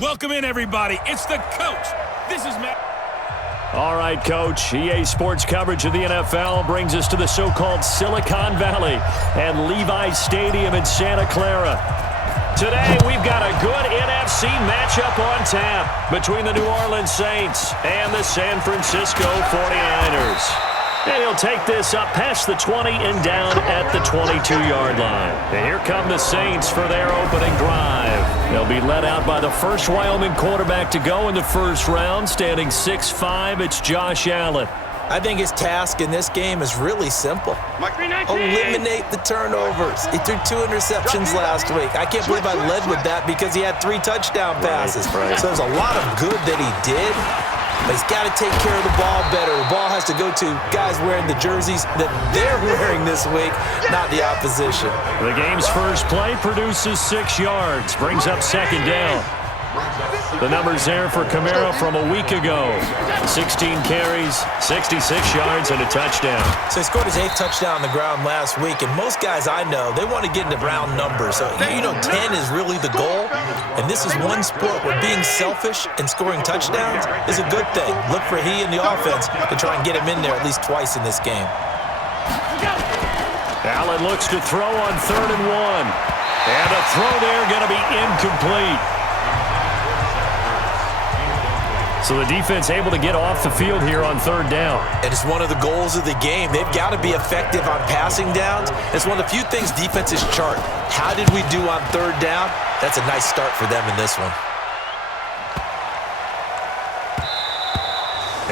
Welcome in, everybody. It's the coach. This is Matt. All right, Coach. EA Sports coverage of the NFL brings us to the so-called Silicon Valley and Levi Stadium in Santa Clara. Today, we've got a good NFC matchup on tap between the New Orleans Saints and the San Francisco 49ers. And he'll take this up past the 20 and down at the 22-yard line. And here come the Saints for their opening drive. They'll be led out by the first Wyoming quarterback to go in the first round, standing 6'5". It's Josh Allen. I think his task in this game is really simple. Eliminate the turnovers. He threw 2 interceptions last week. I can't believe I led with that because he had 3 touchdown passes. Right. So there's a lot of good that he did, but he's got to take care of the ball better. The ball has to go to guys wearing the jerseys that they're wearing this week, not the opposition. The game's first play produces 6 yards, brings up second down. The numbers there for Kamara from a week ago. 16 carries, 66 yards, and a touchdown. So he scored his 8th touchdown on the ground last week, and most guys I know, they want to get into round numbers. So, 10 is really the goal, and this is one sport where being selfish and scoring touchdowns is a good thing. Look for he and the offense to try and get him in there at least twice in this game. Allen looks to throw on 3rd and 1. And a throw there going to be incomplete. So the defense able to get off the field here on 3rd down. And it's one of the goals of the game. They've got to be effective on passing downs. It's one of the few things defenses chart. How did we do on 3rd down? That's a nice start for them in this one.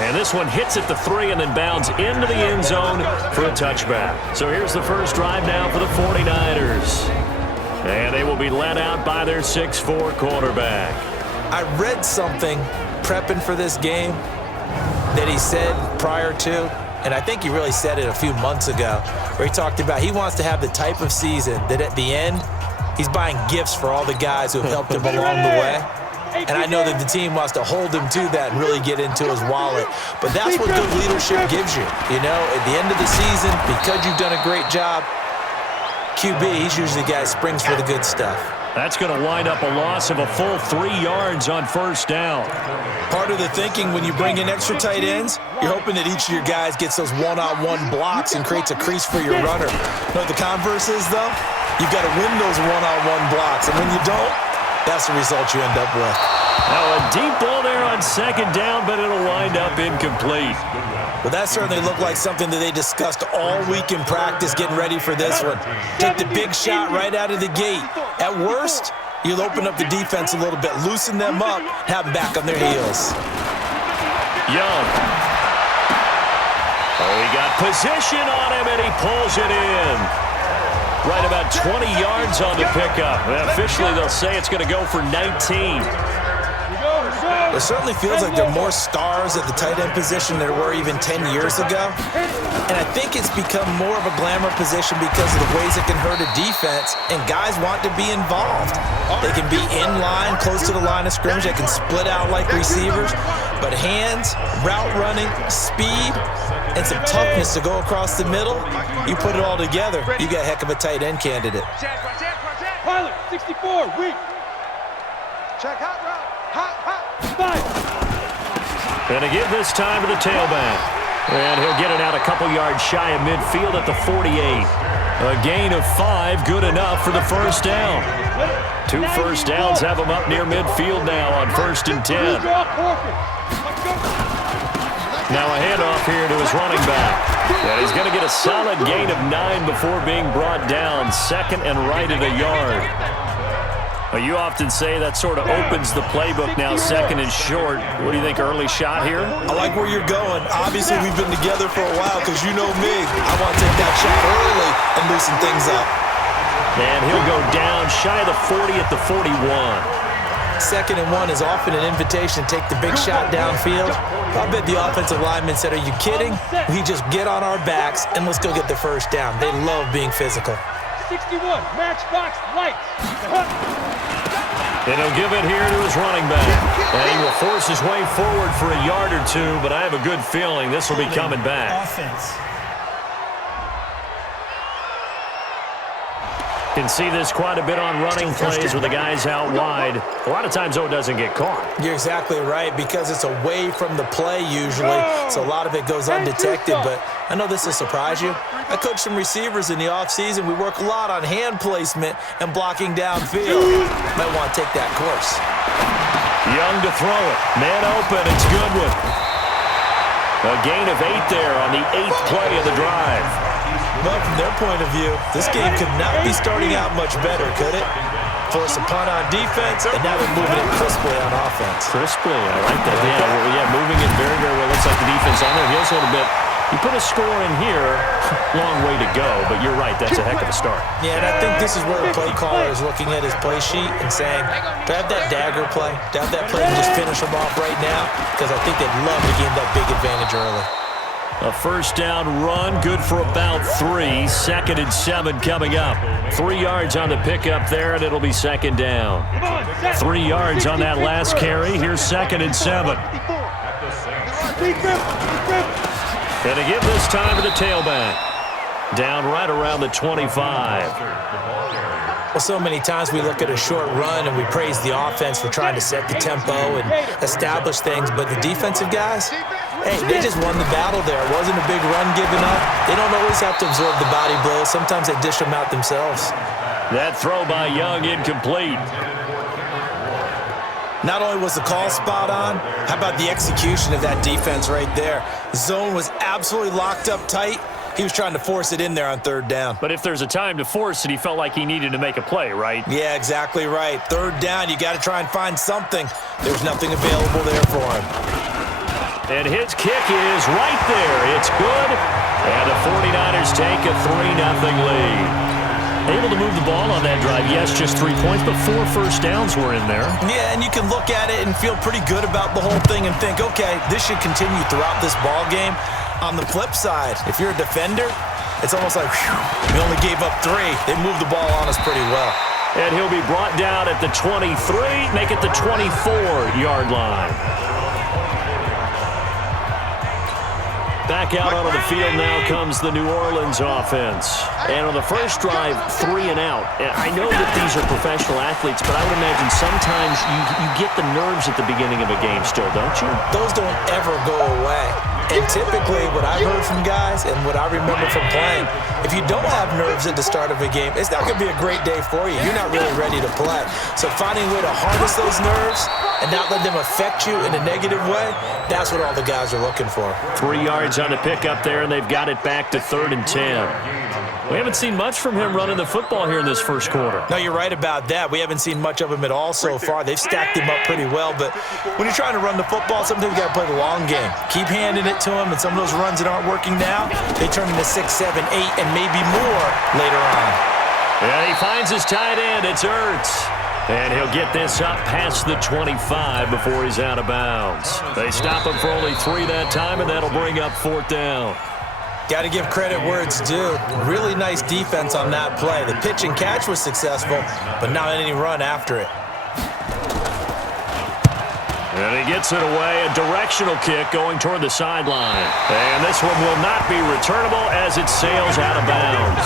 And this one hits at the 3 and then bounds into the end zone for a touchback. So here's the first drive now for the 49ers. And they will be led out by their 6'4" quarterback. I read something prepping for this game that he said prior to, and I think he really said it a few months ago, where he talked about he wants to have the type of season that at the end, he's buying gifts for all the guys who have helped him along the way. And I know that the team wants to hold him to that and really get into his wallet. But that's what good leadership gives you. At the end of the season, because you've done a great job, QB, he's usually the guy who springs for the good stuff. That's going to wind up a loss of a full 3 yards on first down. Part of the thinking when you bring in extra tight ends, you're hoping that each of your guys gets those one-on-one blocks and creates a crease for your runner. What the converse is, though? You've got to win those one-on-one blocks, and when you don't, that's the result you end up with. Now a deep ball there on 2nd down, but it'll wind up incomplete. Well, that certainly looked like something that they discussed all week in practice getting ready for this one. Take the big shot right out of the gate. At worst, you'll open up the defense a little bit, loosen them up, have them back on their heels. Young. Oh, he got position on him, and he pulls it in. Right about 20 yards on the pickup. Officially, they'll say it's going to go for 19. It certainly feels like there are more stars at the tight end position than there were even 10 years ago. And I think it's become more of a glamour position because of the ways it can hurt a defense, and guys want to be involved. They can be in line, close to the line of scrimmage. They can split out like receivers. But hands, route running, speed, and some toughness to go across the middle, you put it all together, you got a heck of a tight end candidate. Pilot, 64, weak. Check hot route. Hot. And to give this time to the tailback. And he'll get it out a couple yards shy of midfield at the 48. A gain of 5, good enough for the first down. 2 first downs have him up near midfield now on 1st and 10. Now a handoff here to his running back. And he's going to get a solid gain of 9 before being brought down. 2nd and right at a yard. You often say that sort of opens the playbook now, 2nd and short. What do you think, early shot here? I like where you're going. Obviously, we've been together for a while because you know me. I want to take that shot early and loosen things up. And he'll go down shy of the 40 at the 41. 2nd and 1 is often an invitation to take the big shot downfield. I bet the offensive lineman said, are you kidding? We just get on our backs and let's go get the first down. They love being physical. 61, matchbox lights. And he'll give it here to his running back. And he will force his way forward for a yard or 2, but I have a good feeling this will be coming back. Offense. Can see this quite a bit on running plays with the guys out wide. A lot of times, though, it doesn't get caught. You're exactly right, because it's away from the play usually, so a lot of it goes undetected. But I know this will surprise you. I coach some receivers in the offseason. We work a lot on hand placement and blocking downfield. Might want to take that course. Young to throw it. Man open. It's Goodwin. A gain of 8 there on the 8th play of the drive. Well, from their point of view, this game could not be starting out much better, could it? Force a punt on defense, and now they're moving it crisply on offense. Crisply, I like that. Yeah, moving it very, very well. Looks like the defense on their heels a little bit. You put a score in here, long way to go, but you're right, that's a heck of a start. Yeah, and I think this is where the play caller is looking at his play sheet and saying, do I have that dagger play? Do I have that play and just finish them off right now? Because I think they'd love to gain that big advantage early. A first down run, good for about 3. 2nd and 7 coming up. 3 yards on the pickup there, and it'll be 2nd down. 3 yards on that last carry. Here's 2nd and 7. And to give this time to the tailback. Down right around the 25. Well, so many times we look at a short run and we praise the offense for trying to set the tempo and establish things, but the defensive guys, hey, they just won the battle there. It wasn't a big run given up. They don't always have to absorb the body blows. Sometimes they dish them out themselves. That throw by Young incomplete. Not only was the call spot on, how about the execution of that defense right there? Zone was absolutely locked up tight. He was trying to force it in there on 3rd down. But if there's a time to force it, he felt like he needed to make a play, right? Yeah, exactly right. 3rd down, you got to try and find something. There's nothing available there for him. And his kick is right there. It's good. And the 49ers take a 3-0 lead. Able to move the ball on that drive. Yes, just 3 points, but 4 first downs were in there. Yeah, and you can look at it and feel pretty good about the whole thing and think, okay, this should continue throughout this ball game. On the flip side, if you're a defender, it's almost like, whew, we only gave up 3. They moved the ball on us pretty well. And he'll be brought down at the 23, make it the 24-yard line. Back out onto the field now comes the New Orleans offense. And on the first drive, 3 and out. I know that these are professional athletes, but I would imagine sometimes you get the nerves at the beginning of a game still, don't you? Those don't ever go away. And typically, what I've heard from guys and what I remember from playing, if you don't have nerves at the start of a game, it's not going to be a great day for you. You're not really ready to play. So finding a way to harness those nerves and not let them affect you in a negative way, that's what all the guys are looking for. 3 yards on the pickup there, and they've got it back to 3rd and 10. We haven't seen much from him running the football here in this first quarter. No, you're right about that. We haven't seen much of him at all so far. They've stacked him up pretty well, but when you're trying to run the football, sometimes you got to play the long game. Keep handing it to him, and some of those runs that aren't working now, they turn into 6, 7, 8, and maybe more later on. And he finds his tight end. It's Ertz. And he'll get this up past the 25 before he's out of bounds. They stop him for only 3 that time, and that'll bring up 4th down. Got to give credit where it's due. Really nice defense on that play. The pitch and catch was successful, but not any run after it. And he gets it away. A directional kick going toward the sideline. And this one will not be returnable as it sails out of bounds.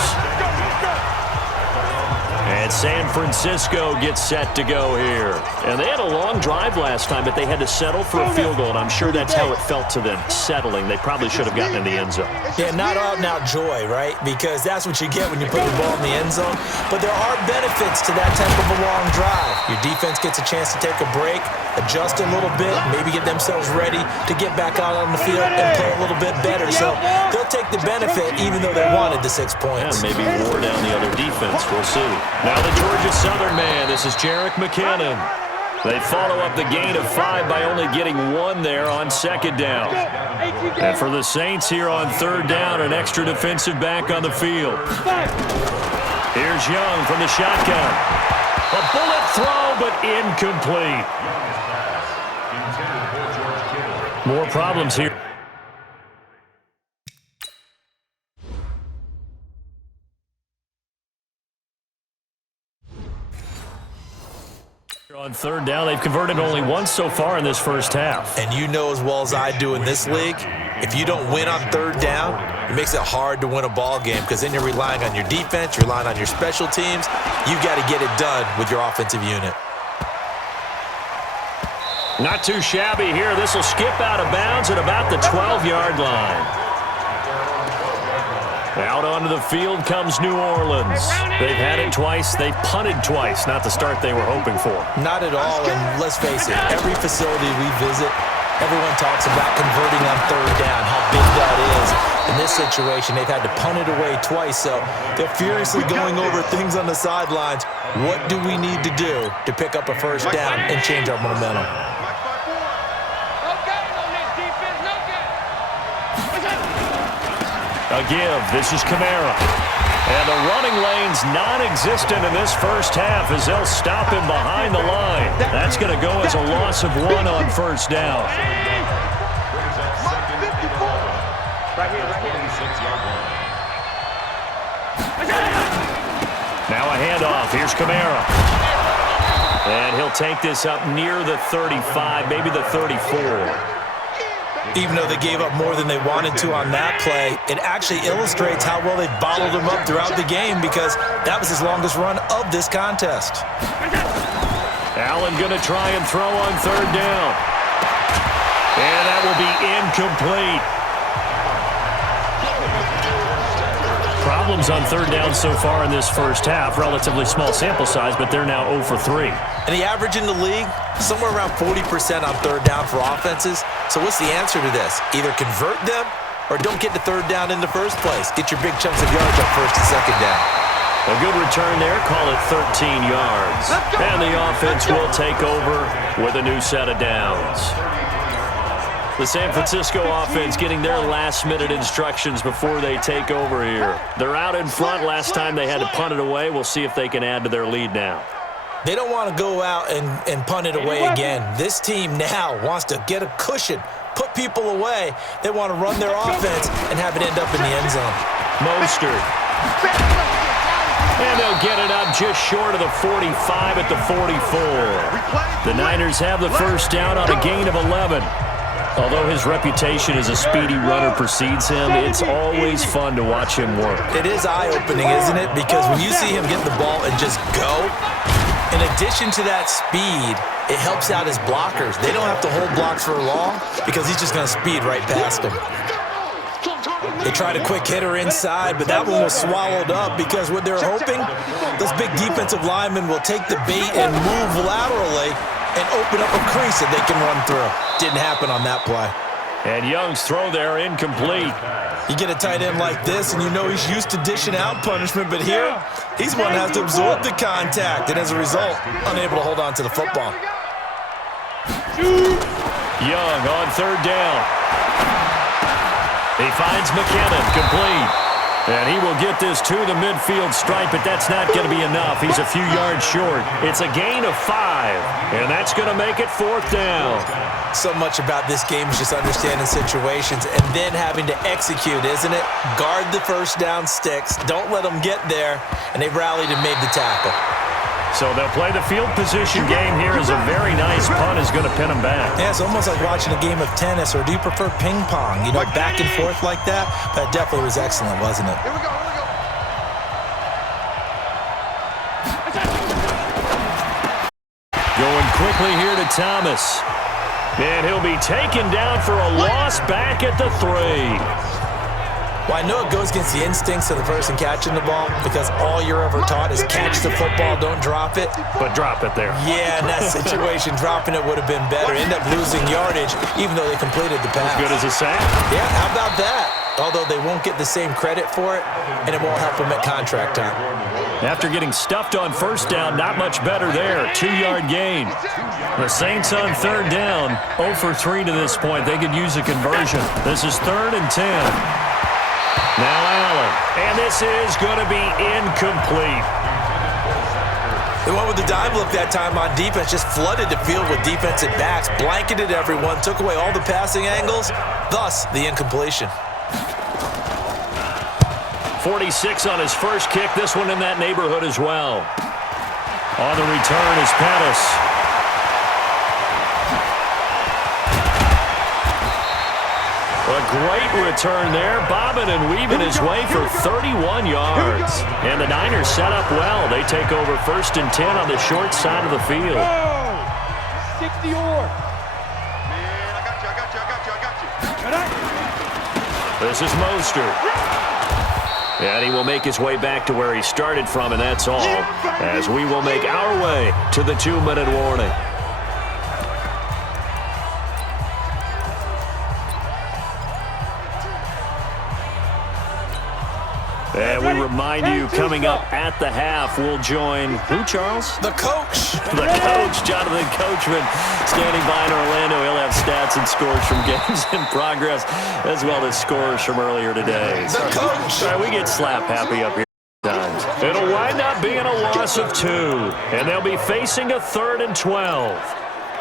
And San Francisco gets set to go here. And they had a long drive last time, but they had to settle for a field goal, and I'm sure that's how it felt to them, settling. They probably should have gotten in the end zone. Yeah, not out-and-out joy, right? Because that's what you get when you put the ball in the end zone. But there are benefits to that type of a long drive. Your defense gets a chance to take a break, adjust a little bit, maybe get themselves ready to get back out on the field and play a little bit better. So they'll take the benefit even though they wanted the 6 points. Yeah, maybe wore down the other defense. We'll see. Now the Georgia Southern man. This is Jerick McKinnon. They follow up the gain of 5 by only getting 1 there on 2nd down. And for the Saints here on 3rd down, an extra defensive back on the field. Here's Young from the shotgun. A bullet throw, but incomplete. More problems here. On third down, they've converted only once so far in this first half. And you know as well as I do in this league, if you don't win on third down, it makes it hard to win a ball game because then you're relying on your defense, you're relying on your special teams. You've got to get it done with your offensive unit. Not too shabby here. This will skip out of bounds at about the 12-yard line. Out onto the field comes New Orleans. They've had it twice. They've punted twice. Not the start they were hoping for. Not at all, and let's face it, every facility we visit, everyone talks about converting on third down, how big that is. In this situation, they've had to punt it away twice, so they're furiously going over things on the sidelines. What do we need to do to pick up a first down and change our momentum? A give. This is Kamara. And the running lane's non-existent in this first half as they'll stop him behind the line. That's going to go as a loss of 1 on first down. Now a handoff. Here's Kamara. And he'll take this up near the 35, maybe the 34. Even though they gave up more than they wanted to on that play, it actually illustrates how well they bottled him up throughout the game because that was his longest run of this contest. Allen going to try and throw on third down. And that will be incomplete. Problems on third down so far in this first half. Relatively small sample size, but they're now 0 for 3. And the average in the league, somewhere around 40% on third down for offenses. So what's the answer to this? Either convert them or don't get the third down in the first place. Get your big chunks of yards on first and second down. A good return there. Call it 13 yards. And the offense will take over with a new set of downs. The San Francisco offense getting their last-minute instructions before they take over here. They're out in front. Last time they had to punt it away. We'll see if they can add to their lead now. They don't want to go out and punt it away again. This team now wants to get a cushion, put people away. They want to run their offense and have it end up in the end zone. Mostert. And they'll get it up just short of the 45 at the 44. The Niners have the first down on a gain of 11. Although his reputation as a speedy runner precedes him, it's always fun to watch him work. It is eye-opening, isn't it? Because when you see him get the ball and just go, in addition to that speed, it helps out his blockers. They don't have to hold blocks for long because he's just going to speed right past them. They tried a quick hitter inside, but that one was swallowed up because what they're hoping, those big defensive linemen will take the bait and move laterally and open up a crease that they can run through. Didn't happen on that play. And Young's throw there incomplete. You get a tight end like this, and you know he's used to dishing out punishment, but here, he's one that has to absorb the contact, and as a result, unable to hold on to the football. Young on third down. He finds McKinnon, complete. And he will get this to the midfield stripe, but that's not going to be enough. He's a few yards short. It's a gain of 5, and that's going to make it fourth down. So much about this game is just understanding situations and then having to execute, isn't it? Guard the first down sticks. Don't let them get there, and they rallied and made the tackle. So they'll play the field position game here as a very nice punt is going to pin them back. Yeah, it's almost like watching a game of tennis, or do you prefer ping pong? You know, back and forth like that? That definitely was excellent, wasn't it? Here we go, here we go. Going quickly here to Thomas. And he'll be taken down for a loss back at the 3. Well, I know it goes against the instincts of the person catching the ball because all you're ever taught is catch the football, don't drop it. But drop it there. Yeah, in that situation, dropping it would have been better. End up losing yardage, even though they completed the pass. As good as a sack. Yeah, how about that? Although they won't get the same credit for it, and it won't help them at contract time. After getting stuffed on first down, not much better there. 2-yard gain. The Saints on third down, 0 for 3 to this point. They could use a conversion. This is 3rd and 10. Now Allen, and this is going to be incomplete. They went with the dime look that time on defense, just flooded the field with defensive backs, blanketed everyone, took away all the passing angles, thus the incompletion. 46 on his first kick, this one in that neighborhood as well. On the return is Pettis. A great return there, bobbing and weaving his way for 31 yards. And the Niners set up well. They take over 1st and 10 on the short side of the field. Go! 60 or. Man, I got you. This is Mostert. And he will make his way back to where he started from, and that's all, as we will make our way to the 2-minute warning. And we remind you, coming up at the half, we'll join who, Charles? The coach. The coach, Jonathan Coachman, standing by in Orlando. He'll have stats and scores from games in progress, as well as scores from earlier today. The coach. Sorry, we get slap happy up here times. It'll wind up being a loss of 2, and they'll be facing a 3rd and 12.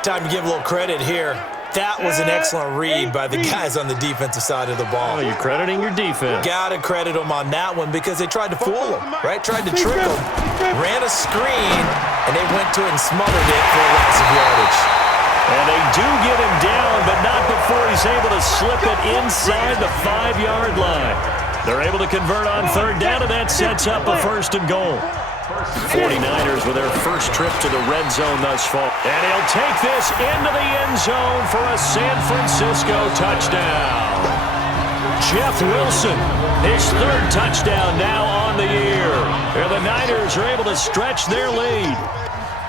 Time to give a little credit here. That was an excellent read by the guys on the defensive side of the ball. Oh, you're crediting your defense. Gotta credit them on that one because they tried to fool him, right? Tried to trick him, ran a screen, and they went to it and smothered it for a loss of yardage. And they do get him down, but not before he's able to slip it inside the 5-yard line. They're able to convert on 3rd down, and that sets up a 1st and goal. 49ers with their first trip to the red zone thus far. And he'll take this into the end zone for a San Francisco touchdown. Jeff Wilson, his 3rd touchdown now on the year. And the Niners are able to stretch their lead.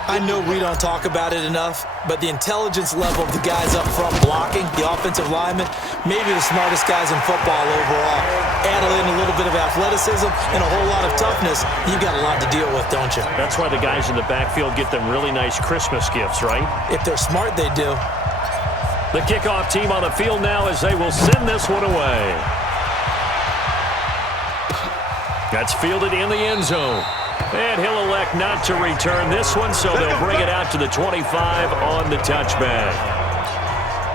I know we don't talk about it enough, but the intelligence level of the guys up front blocking, the offensive linemen, maybe the smartest guys in football overall. Add in a little bit of athleticism and a whole lot of toughness, you've got a lot to deal with, don't you? That's why the guys in the backfield get them really nice Christmas gifts, right? If they're smart, they do. The kickoff team on the field now as they will send this one away. That's fielded in the end zone. And he'll elect not to return this one, so they'll bring it out to the 25 on the touchback.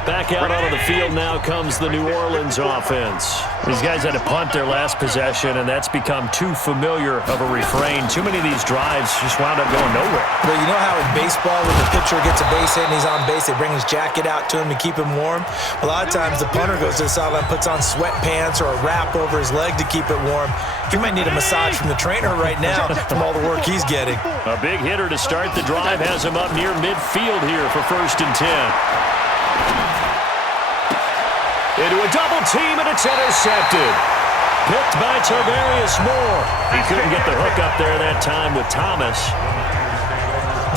Back out onto the field now comes the New Orleans offense. These guys had to punt their last possession, and that's become too familiar of a refrain. Too many of these drives just wound up going nowhere. Well, you know how in baseball when the pitcher gets a base hit and he's on base, they bring his jacket out to him to keep him warm? A lot of times the punter goes to the sideline, puts on sweatpants or a wrap over his leg to keep it warm. He might need a massage from the trainer right now from all the work he's getting. A big hitter to start the drive has him up near midfield here for 1st and 10. Into a double team, and it's intercepted. Picked by Tarvarius Moore. He couldn't get the hook up there that time with Thomas.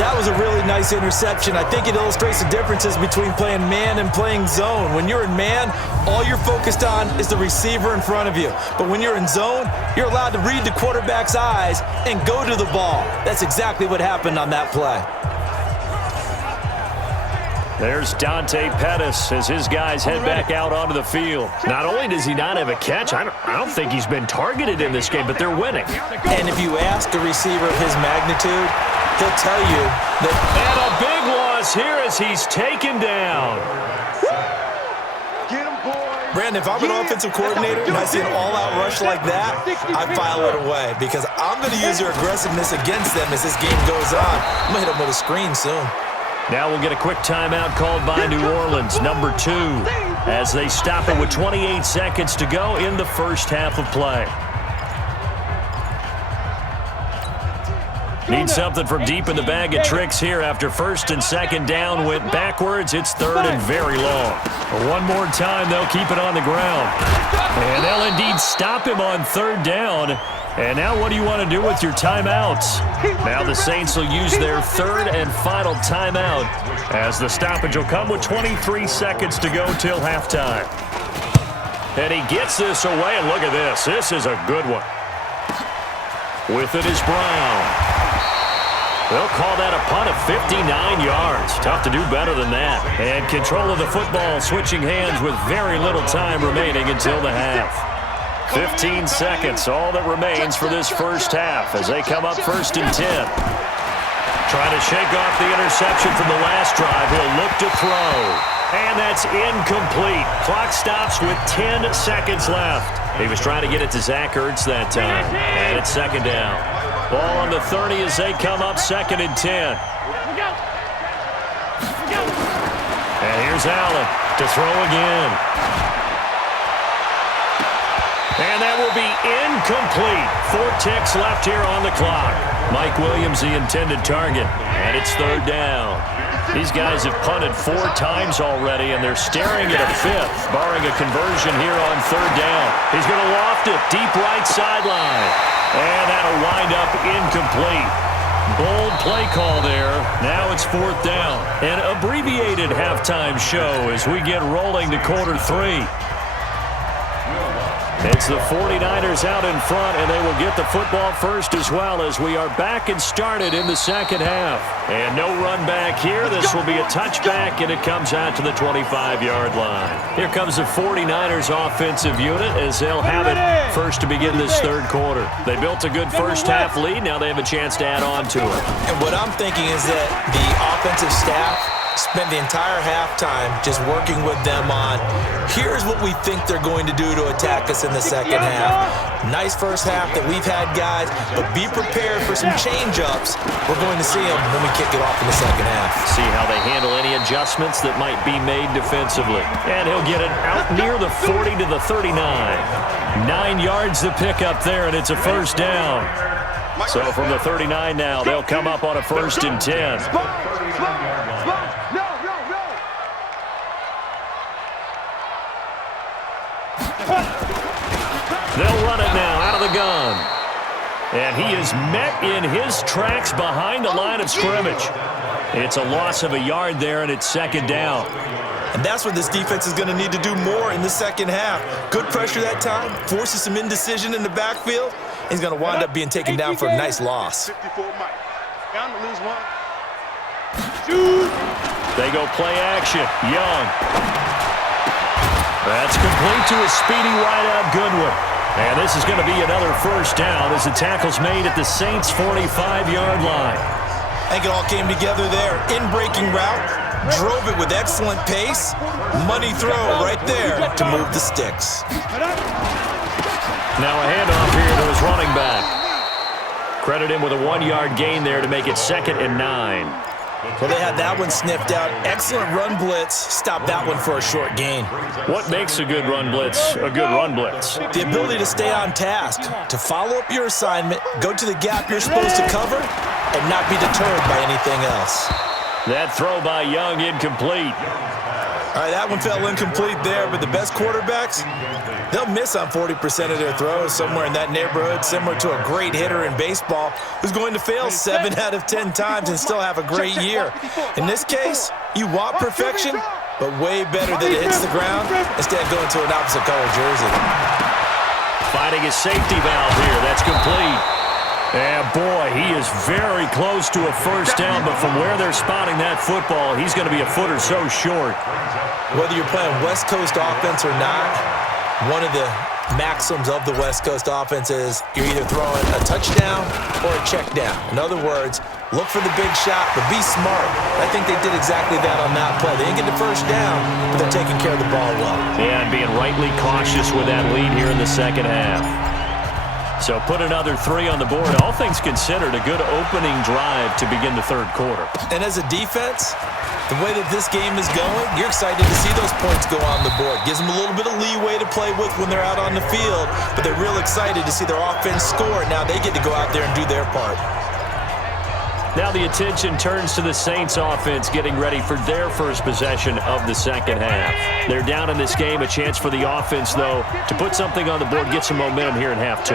That was a really nice interception. I think it illustrates the differences between playing man and playing zone. When you're in man, all you're focused on is the receiver in front of you. But when you're in zone, you're allowed to read the quarterback's eyes and go to the ball. That's exactly what happened on that play. There's Dante Pettis as his guys head back out onto the field. Not only does he not have a catch, I don't think he's been targeted in this game, but they're winning. And if you ask a receiver of his magnitude, he'll tell you that... And a big loss here as he's taken down. Brandon, if I'm an offensive coordinator and I see an all-out rush like that, I file it away because I'm going to use their aggressiveness against them as this game goes on. I'm going to hit them with a screen soon. Now we'll get a quick timeout called by New Orleans, number 2, as they stop it with 28 seconds to go in the first half of play. Need something from deep in the bag of tricks here after 1st and 2nd down went backwards. It's 3rd and very long. One more time, they'll keep it on the ground. And they'll indeed stop him on 3rd down. And now what do you want to do with your timeouts? Now the Saints will use their 3rd and final timeout as the stoppage will come with 23 seconds to go till halftime. And he gets this away, and look at this. This is a good one. With it is Brown. They'll call that a punt of 59 yards. Tough to do better than that. And control of the football switching hands with very little time remaining until the half. 15 seconds, all that remains for this first half as they come up 1st and 10. Trying to shake off the interception from the last drive. He'll look to throw. And that's incomplete. Clock stops with 10 seconds left. He was trying to get it to Zach Ertz that time. And it's 2nd down. Ball on the 30 as they come up 2nd and 10. And here's Allen to throw again. And that will be incomplete. 4 ticks left here on the clock. Mike Williams, the intended target. And it's third down. These guys have punted 4 times already, and they're staring at a 5th, barring a conversion here on third down. He's going to loft it deep right sideline. And that'll wind up incomplete. Bold play call there. Now it's 4th down. An abbreviated halftime show as we get rolling to quarter 3. It's the 49ers out in front, and they will get the football first as well as we are back and started in the second half. And no run back here. This will be a touchback, and it comes out to the 25-yard line. Here comes the 49ers offensive unit as they'll have it first to begin this third quarter. They built a good first half lead. Now they have a chance to add on to it. And what I'm thinking is that the offensive staff spent the entire halftime just working with them on, here's what we think they're going to do to attack us in the second half. Nice first half that we've had, guys, but be prepared for some change-ups. We're going to see them when we kick it off in the second half. See how they handle any adjustments that might be made defensively. And he'll get it out near the 40 to the 39. 9 yards to pick up there, and it's a first down. So from the 39 now, they'll come up on a 1st and 10. They'll run it now out of the gun. And he is met in his tracks behind the line of scrimmage. It's a loss of a yard there, and it's 2nd down. And that's what this defense is going to need to do more in the second half. Good pressure that time, forces some indecision in the backfield. He's going to wind up being taken down for a nice loss. They go play action. Young. That's complete to a speedy wideout Goodwin. And this is going to be another first down as the tackle's made at the Saints' 45-yard line. I think it all came together there. In-breaking route, drove it with excellent pace. Money throw right there to move the sticks. Now a handoff here to his running back. Credit him with a 1-yard gain there to make it 2nd and 9. Well, they had that one sniffed out. Excellent run blitz. Stop that one for a short gain. What makes a good run blitz a good run blitz? The ability to stay on task, to follow up your assignment, go to the gap you're supposed to cover, and not be deterred by anything else. That throw by Young incomplete. All right, that one fell incomplete there, but the best quarterbacks, they'll miss on 40% of their throws somewhere in that neighborhood, similar to a great hitter in baseball who's going to fail 7 out of 10 times and still have a great year. In this case, you want perfection, but way better that it hits the ground instead of going to an opposite color jersey. Finding his safety valve here. That's complete. And boy, he is very close to a first down, but from where they're spotting that football, he's going to be a foot or so short. Whether you're playing West Coast offense or not, one of the maxims of the West Coast offense is you're either throwing a touchdown or a check down. In other words, look for the big shot, but be smart. I think they did exactly that on that play. They didn't get the first down, but they're taking care of the ball well. Yeah, and being rightly cautious with that lead here in the second half. So put another 3 on the board. All things considered, a good opening drive to begin the third quarter. And as a defense, the way that this game is going, you're excited to see those points go on the board. Gives them a little bit of leeway to play with when they're out on the field, but they're real excited to see their offense score. Now they get to go out there and do their part. Now the attention turns to the Saints offense getting ready for their first possession of the second half. They're down in this game. A chance for the offense, though, to put something on the board, get some momentum here in half 2.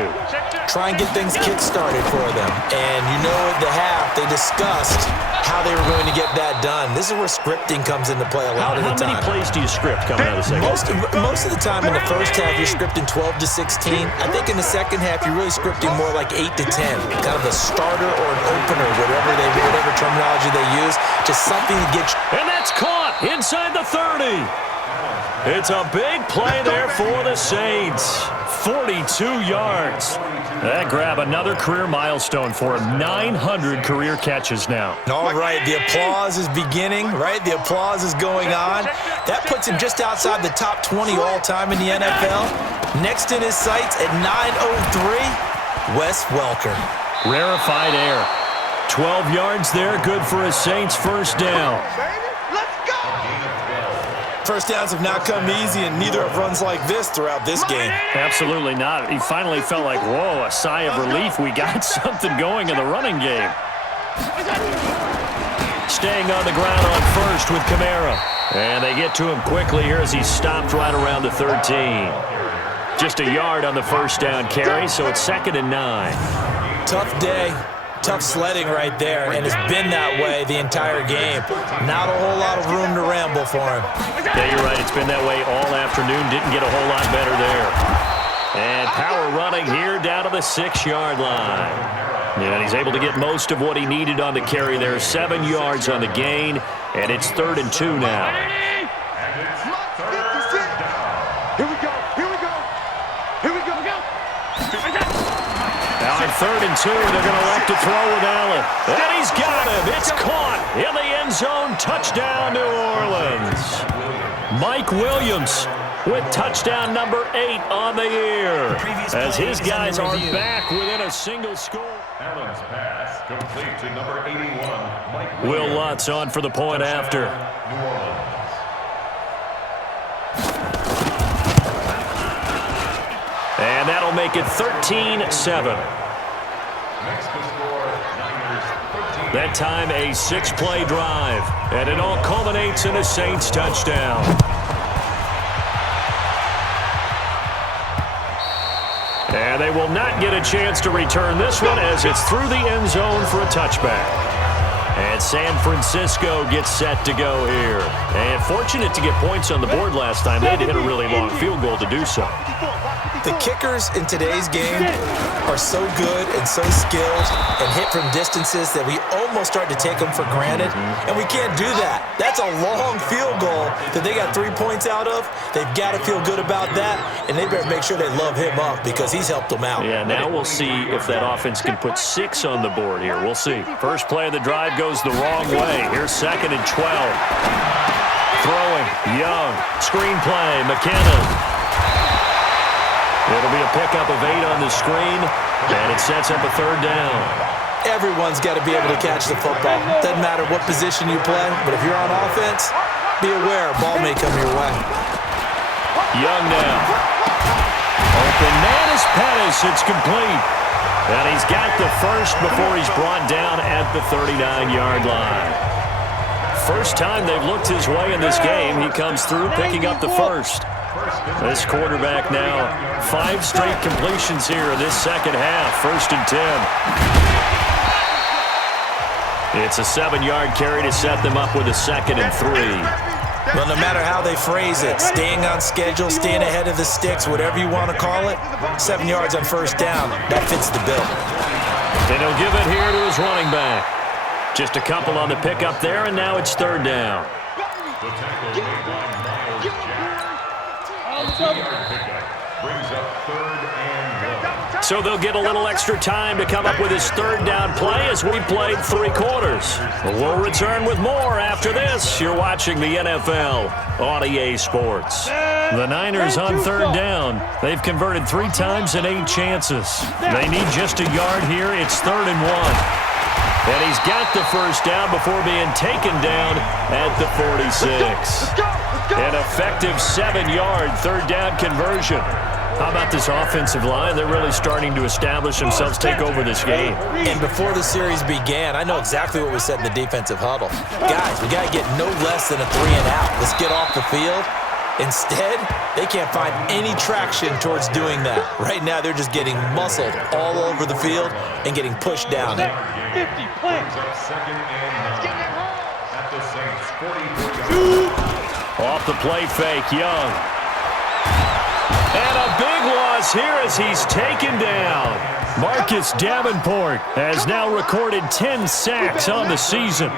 Try and get things kick-started for them. And you know at the half, they discussed how they were going to get that done. This is where scripting comes into play a lot of the time. How many plays do you script coming out of the second half? Most of the time in the first half, you're scripting 12 to 16. I think in the second half, you're really scripting more like 8 to 10. Kind of a starter or an opener, whatever terminology they use. Just something to get you. And that's caught inside the 30. It's a big play there for the Saints. 42 yards. That grab another career milestone for him. 900 career catches now. All right, the applause is beginning, right? The applause is going on. That puts him just outside the top 20 all-time in the NFL. Next in his sights at 903, Wes Welker. Rarefied air. 12 yards there, good for a Saints first down. First downs have not come easy, and neither have runs like this throughout this game. Absolutely not. He finally felt like, whoa, a sigh of relief. We got something going in the running game. Staying on the ground on first with Kamara. And they get to him quickly here as he's stopped right around the 13. Just a yard on the first down carry, so it's 2nd and 9. Tough day, tough sledding right there, and it's been that way the entire game. Not a whole lot of room to ramble for him. Yeah, you're right. It's been that way all afternoon. Didn't get a whole lot better there. And power running here down to the 6-yard line. And he's able to get most of what he needed on the carry there. 7 yards on the gain, and it's 3rd and 2 now. Here we go. Here we go. Here we go. Now on 3rd and 2, they're going to elect to throw with Allen. And he's got him. It's caught in the end zone. Touchdown, New Orleans. Mike Williams with touchdown number 8 on the year. As his guys are back within a single score. Allen's pass complete to number 81, Mike Will Lutz on for the point after. New Orleans. And that'll make it 13-7. Next to score, Niners 13. That time a 6-play drive. And it all culminates in a Saints touchdown. And they will not get a chance to return this one as it's through the end zone for a touchback. And San Francisco gets set to go here. And fortunate to get points on the board last time. They had to hit a really long field goal to do so. The kickers in today's game are so good and so skilled and hit from distances that we almost start to take them for granted, and we can't do that. That's a long field goal that they got 3 points out of. They've got to feel good about that, and they better make sure they love him up because he's helped them out. Yeah, now we'll see if that offense can put 6 on the board here. We'll see. First play of the drive goes the wrong way. Here's 2nd and 12. Throwing, Young. Screen play, McKinnon. It'll be a pickup of 8 on the screen, and it sets up a 3rd down. Everyone's got to be able to catch the football. Doesn't matter what position you play, but if you're on offense, be aware a ball may come your way. Young now. Open man is Pettis. It's complete. And he's got the first before he's brought down at the 39-yard line. First time they've looked his way in this game, he comes through picking up the first. This quarterback now, 5 straight completions here in this second half. 1st and 10. It's a 7-yard carry to set them up with a 2nd and 3. Well, no matter how they phrase it, staying on schedule, staying ahead of the sticks, whatever you want to call it, 7 yards on 1st down, that fits the bill. And he'll give it here to his running back. Just a couple on the pickup there, and now it's 3rd down. The tackle made by Miles Jack. A 2-yard pickup brings up 3rd and 1. So they'll get a little extra time to come up with his 3rd down play as we played 3 quarters. We'll return with more after this. You're watching the NFL on EA Sports. The Niners on 3rd down. They've converted 3 times in 8 chances. They need just a yard here. It's 3rd and 1. And he's got the first down before being taken down at the 46. An effective 7-yard 3rd down conversion. How about this offensive line? They're really starting to establish themselves, take over this game. And before the series began, I know exactly what was said in the defensive huddle. Guys, we got to get no less than a 3-and-out. Let's get off the field. Instead, they can't find any traction towards doing that. Right now, they're just getting muscled all over the field and getting pushed down. 50 points up 2nd and 9 at the Saints 44. Off the play fake, Young. And a big loss here as he's taken down. Marcus Davenport has now recorded 10 sacks on the season.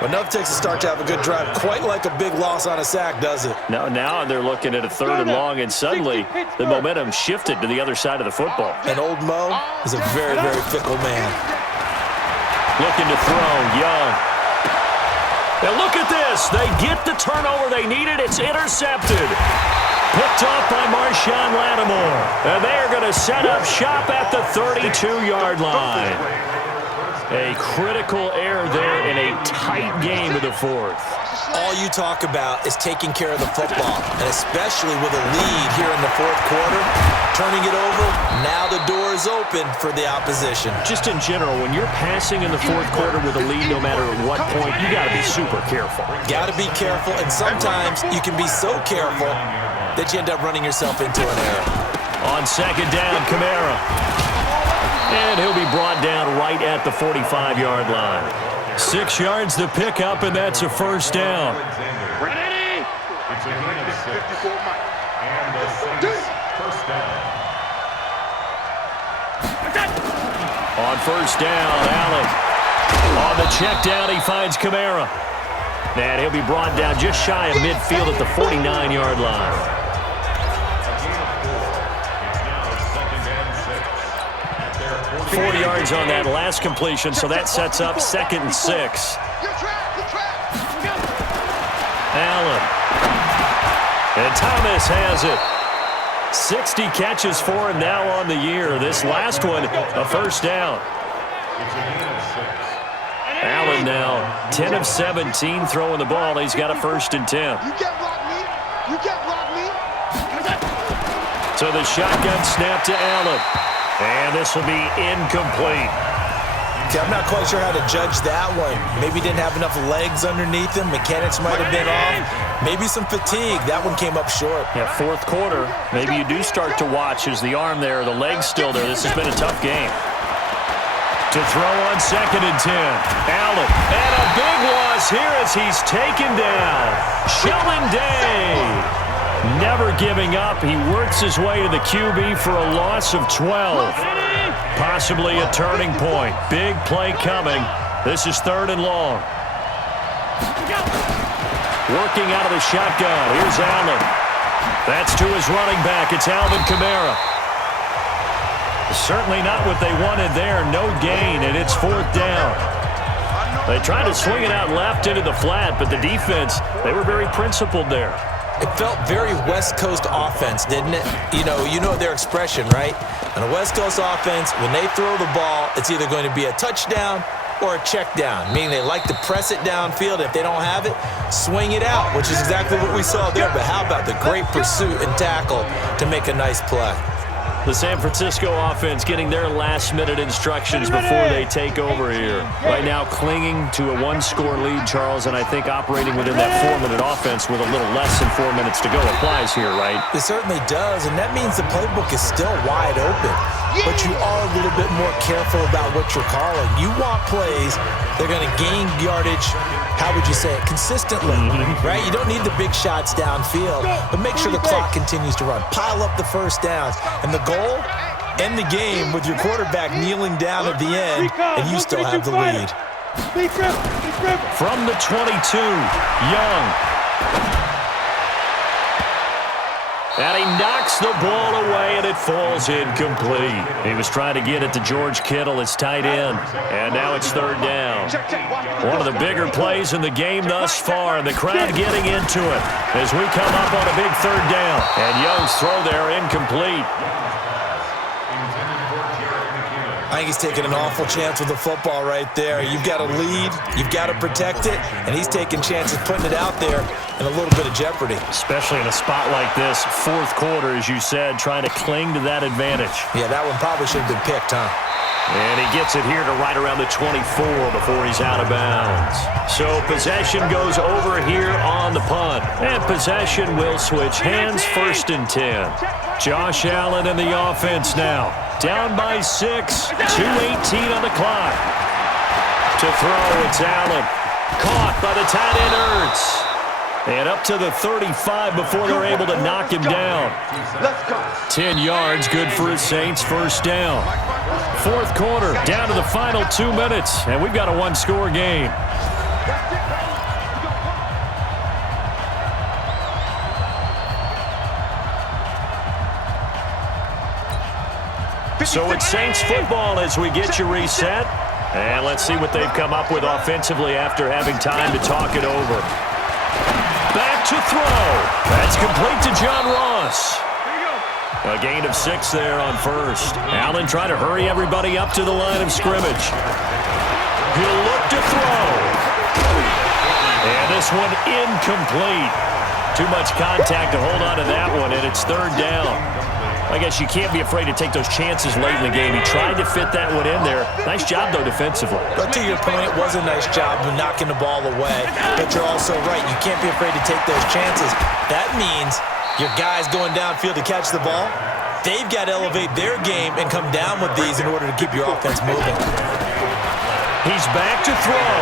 But enough takes a start to have a good drive. Quite like a big loss on a sack, does it? Now they're looking at a 3rd and long, and suddenly the momentum shifted to the other side of the football. And old Mo is a very, very fickle man. Looking to throw, Young. And look at this. They get the turnover they needed. It's intercepted. Picked off by Marshawn Lattimore. And they are going to set up shop at the 32-yard line. A critical error there in a tight game of the 4th. All you talk about is taking care of the football, and especially with a lead here in the fourth quarter, turning it over, now the door is open for the opposition. Just in general, when you're passing in the fourth quarter with a lead, no matter at what point, you got to be super careful. Got to be careful, and sometimes you can be so careful that you end up running yourself into an error. On second down, Kamara. And he'll be brought down right at the 45-yard line. 6 yards to pick up, and that's a first down. Ready? It's a gain of 6. And the Saints first down. On first down, Allen. On the check down, he finds Kamara. And he'll be brought down just shy of midfield at the 49-yard line. 4 yards on that last completion, so that sets up 2nd and 6. Allen. And Thomas has it. 60 catches for him now on the year. This last one, a first down. Allen now 10 of 17 throwing the ball. He's got a 1st and 10. You can't block me. You can't block me. So the shotgun snap to Allen. And this will be incomplete. Okay, I'm not quite sure how to judge that one. Maybe didn't have enough legs underneath him. Mechanics might have been off. Maybe some fatigue. That one came up short. Yeah, fourth quarter. Maybe you do start to watch as the arm there, the leg's still there. This has been a tough game. To throw on 2nd and 10. Allen. And a big loss here as he's taken down. Sheldon Day. Never giving up. He works his way to the QB for a loss of 12. Possibly a turning point. Big play coming. This is 3rd and long. Working out of the shotgun. Here's Allen. That's to his running back. It's Alvin Kamara. Certainly not what they wanted there. No gain, and it's 4th down. They tried to swing it out left into the flat, but the defense, they were very principled there. It felt very West Coast offense, didn't it? You know their expression, right? On a West Coast offense, when they throw the ball, it's either going to be a touchdown or a check down, meaning they like to press it downfield. If they don't have it, swing it out, which is exactly what we saw there. But how about the great pursuit and tackle to make a nice play? The San Francisco offense getting their last-minute instructions before they take over here. Right now clinging to a 1-score lead, Charles, and I think operating within that 4-minute offense with a little less than 4 minutes to go applies here, right? It certainly does, and that means the playbook is still wide open. But you are a little bit more careful about what you're calling. You want plays that are going to gain yardage, how would you say it, consistently, right? You don't need the big shots downfield, but make sure the clock continues to run. Pile up the first downs. And the goal, end the game with your quarterback kneeling down at the end, and you still have the lead. From the 22, Young. And he knocks the ball away, and it falls incomplete. He was trying to get it to George Kittle, his tight end, and now it's 3rd down. One of the bigger plays in the game thus far, and the crowd getting into it as we come up on a big 3rd down. And Young's throw there incomplete. I think he's taking an awful chance with the football right there. You've got a lead, you've got to protect it, and he's taking chances putting it out there in a little bit of jeopardy. Especially in a spot like this, fourth quarter, as you said, trying to cling to that advantage. Yeah, that one probably should have been picked, huh? And he gets it here to right around the 24 before he's out of bounds. So possession goes over here on the punt. And possession will switch hands, 1st and 10. Josh Allen in the offense now. Down by 6, 2:18 on the clock. To throw, it's Allen. Caught by the tight end, Ertz. And up to the 35 before they're able to knock him down. 10 yards, good for his Saints, 1st down. Fourth quarter, down to the final 2 minutes, and we've got a 1-score game. So it's Saints football as we get you reset. And let's see what they've come up with offensively after having time to talk it over. Back to throw. That's complete to John Ross. A gain of 6 there on 1st. Allen trying to hurry everybody up to the line of scrimmage. He'll look to throw. And this one incomplete. Too much contact to hold on to that one, and it's third down. I guess you can't be afraid to take those chances late in the game. He tried to fit that one in there. Nice job, though, defensively. But to your point, it was a nice job of knocking the ball away. But you're also right. You can't be afraid to take those chances. That means your guys going downfield to catch the ball, they've got to elevate their game and come down with these in order to keep your offense moving. He's back to throw.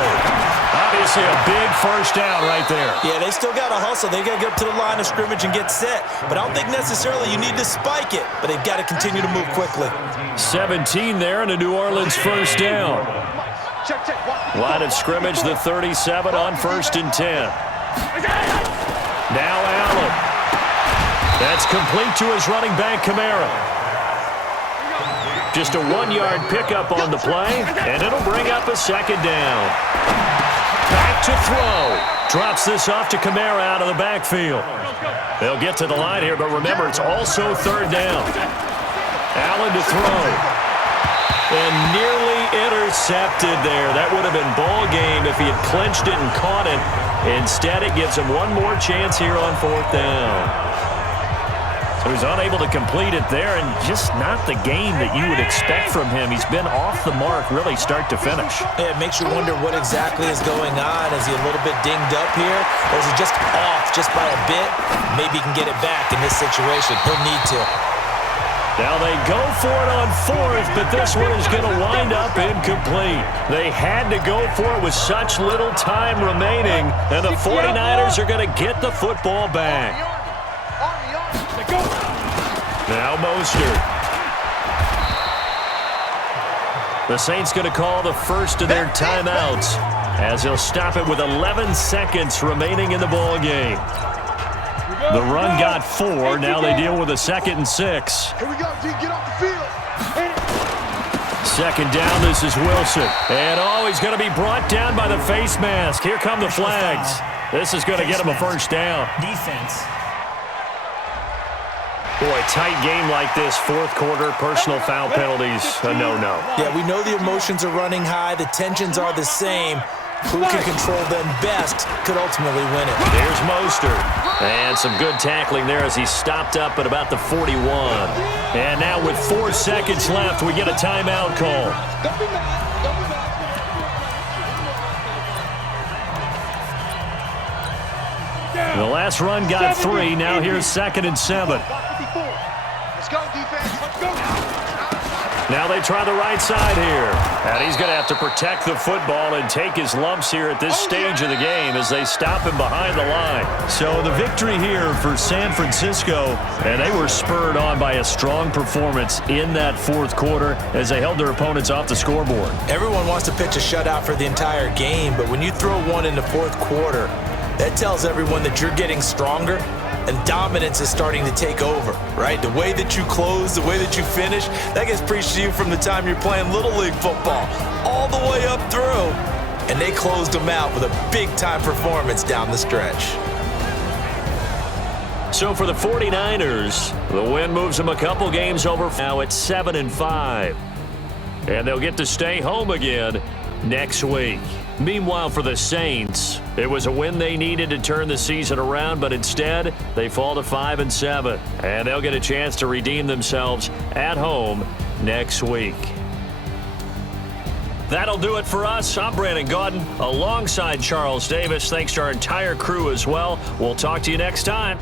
Obviously a big first down right there. Yeah, they still got to hustle. They got to get up to the line of scrimmage and get set. But I don't think necessarily you need to spike it. But they've got to continue to move quickly. 17 there and a New Orleans first down. Line of scrimmage, the 37 on 1st and 10. Now Allen. That's complete to his running back, Kamara. Just a 1-yard pickup on the play, and it'll bring up a second down. Back to throw. Drops this off to Kamara out of the backfield. They'll get to the line here, but remember, it's also third down. Allen to throw. And nearly intercepted there. That would have been ball game if he had clinched it and caught it. Instead, it gives him one more chance here on 4th down. So he's unable to complete it there, and just not the game that you would expect from him. He's been off the mark really start to finish. Yeah, it makes you wonder what exactly is going on. Is he a little bit dinged up here, or is he just off just by a bit? Maybe he can get it back in this situation. He'll need to. Now they go for it on 4th, but this one is going to wind up incomplete. They had to go for it with such little time remaining, and the 49ers are going to get the football back. Now Mostert. The Saints going to call the first of their timeouts as they'll stop it with 11 seconds remaining in the ball game. The run got 4. Now they deal with a 2nd and 6. Here we go, D. Get off the field. Second down, this is Wilson. And he's going to be brought down by the face mask. Here come the flags. This is going to get him a first down. Defense. Boy, tight game like this, 4th quarter, personal foul penalties, a no-no. Yeah, we know the emotions are running high. The tensions are the same. Who can control them best could ultimately win it. There's Mostert. And some good tackling there as he stopped up at about the 41. And now with 4 seconds left, we get a timeout call. The last run got 3. Now here's 2nd and 7. Let's go, defense. Let's go. Now they try the right side here. And he's going to have to protect the football and take his lumps here at this stage of the game as they stop him behind the line. So the victory here for San Francisco, and they were spurred on by a strong performance in that 4th quarter as they held their opponents off the scoreboard. Everyone wants to pitch a shutout for the entire game, but when you throw one in the 4th quarter, that tells everyone that you're getting stronger and dominance is starting to take over, right? The way that you close, the way that you finish, that gets preached to you from the time you're playing Little League football all the way up through. And they closed them out with a big-time performance down the stretch. So for the 49ers, the win moves them a couple games over now at 7-5. And they'll get to stay home again next week. Meanwhile, for the Saints, it was a win they needed to turn the season around, but instead, they fall to 5-7. And they'll get a chance to redeem themselves at home next week. That'll do it for us. I'm Brandon Gaudin alongside Charles Davis. Thanks to our entire crew as well. We'll talk to you next time.